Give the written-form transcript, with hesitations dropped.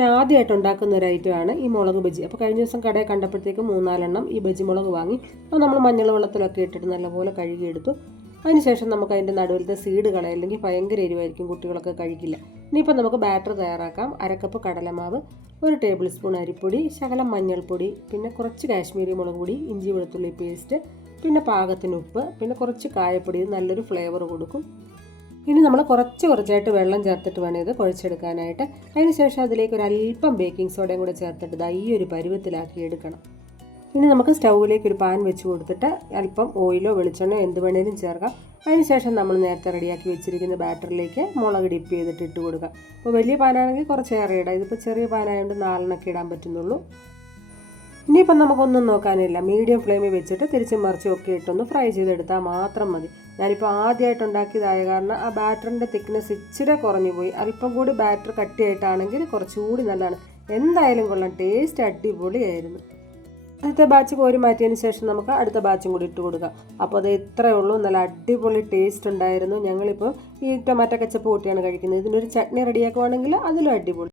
ഞാൻ ആദ്യമായിട്ട് ഉണ്ടാക്കുന്ന ഒരു ഐറ്റമാണ് ഈ മുളക് ബജി. അപ്പോൾ കഴിഞ്ഞ ദിവസം കടയിൽ കണ്ടപ്പോഴത്തേക്ക് 3-4 ഈ ബജി മുളക് വാങ്ങി. അപ്പോൾ നമ്മൾ മഞ്ഞൾ വെള്ളത്തിലൊക്കെ ഇട്ടിട്ട് നല്ലപോലെ കഴുകിയെടുത്തു. അതിനുശേഷം നമുക്ക് അതിൻ്റെ നടുവിലത്തെ സീഡ് കളയാം, അല്ലെങ്കിൽ ഭയങ്കര എരിവായിരിക്കും, കുട്ടികളൊക്കെ കഴിക്കില്ല. ഇനിയിപ്പോൾ നമുക്ക് ബാറ്റർ തയ്യാറാക്കാം. 1 കപ്പ് കടലമാവ്, 1 ടേബിൾ സ്പൂൺ അരിപ്പൊടി, ശകലം മഞ്ഞൾപ്പൊടി, പിന്നെ കുറച്ച് കാശ്മീരി മുളക് പൊടി, ഇഞ്ചി വെളുത്തുള്ളി പേസ്റ്റ്, പിന്നെ പാകത്തിന് ഉപ്പ്, പിന്നെ കുറച്ച് കായപ്പൊടി. ഇത് നല്ലൊരു ഫ്ലേവർ കൊടുക്കും. ഇനി നമ്മൾ കുറച്ചായിട്ട് വെള്ളം ചേർത്തിട്ട് വേണം ഇത് കുഴച്ചെടുക്കാനായിട്ട്. അതിനുശേഷം അതിലേക്ക് ഒരല്പം ബേക്കിംഗ് സോഡയും കൂടെ ചേർത്തിട്ട് ഈ ഒരു പരുവത്തിലാക്കി എടുക്കണം. ഇനി നമുക്ക് സ്റ്റൗവിലേക്ക് ഒരു പാൻ വെച്ച് കൊടുത്തിട്ട് അല്പം ഓയിലോ വെളിച്ചെണ്ണയോ എന്ത് വേണേലും ചേർക്കാം. അതിനുശേഷം നമ്മൾ നേരത്തെ റെഡിയാക്കി വെച്ചിരിക്കുന്ന ബാറ്ററിലേക്ക് മുളക് ഡിപ്പ് ചെയ്തിട്ട് ഇട്ട് കൊടുക്കുക. അപ്പോൾ വലിയ പാനാണെങ്കിൽ കുറച്ചേറെ ഇടാം. ഇതിപ്പോൾ ചെറിയ പാനായതുകൊണ്ട് 4 ഇടാൻ പറ്റുന്നുള്ളൂ. ഇനിയിപ്പം നമുക്കൊന്നും നോക്കാനില്ല, മീഡിയം ഫ്ലെയിമിൽ വെച്ചിട്ട് തിരിച്ചും മറിച്ചും ഒക്കെ ഇട്ടൊന്ന് ഫ്രൈ ചെയ്തെടുത്താൽ മാത്രം മതി. ഞാനിപ്പോൾ ആദ്യമായിട്ട് ഉണ്ടാക്കിയതായ കാരണം ആ ബാറ്ററിൻ്റെ തിക്നെസ് ഇച്ചിരി കുറഞ്ഞു പോയി. അല്പം കൂടി ബാറ്റർ കട്ടിയായിട്ടാണെങ്കിൽ കുറച്ചുകൂടി നല്ലതാണ്. എന്തായാലും കൊള്ളാം, ടേസ്റ്റ് അടിപൊളിയായിരുന്നു. ആദ്യത്തെ ബാച്ച് കോരി മാറ്റിയതിന് ശേഷം നമുക്ക് അടുത്ത ബാച്ചും കൂടി ഇട്ട് കൊടുക്കാം. അപ്പോൾ അത് ഇത്രയേ ഉള്ളൂ, നല്ല അടിപൊളി ടേസ്റ്റ് ഉണ്ടായിരുന്നു. ഞങ്ങളിപ്പോൾ ഈ ടൊമാറ്റോ കെച്ചപ്പ് കൂട്ടിയാണ് കഴിക്കുന്നത്. ഇതിനൊരു ചട്നി റെഡിയാക്കുവാണെങ്കിൽ അതിലും അടിപൊളി.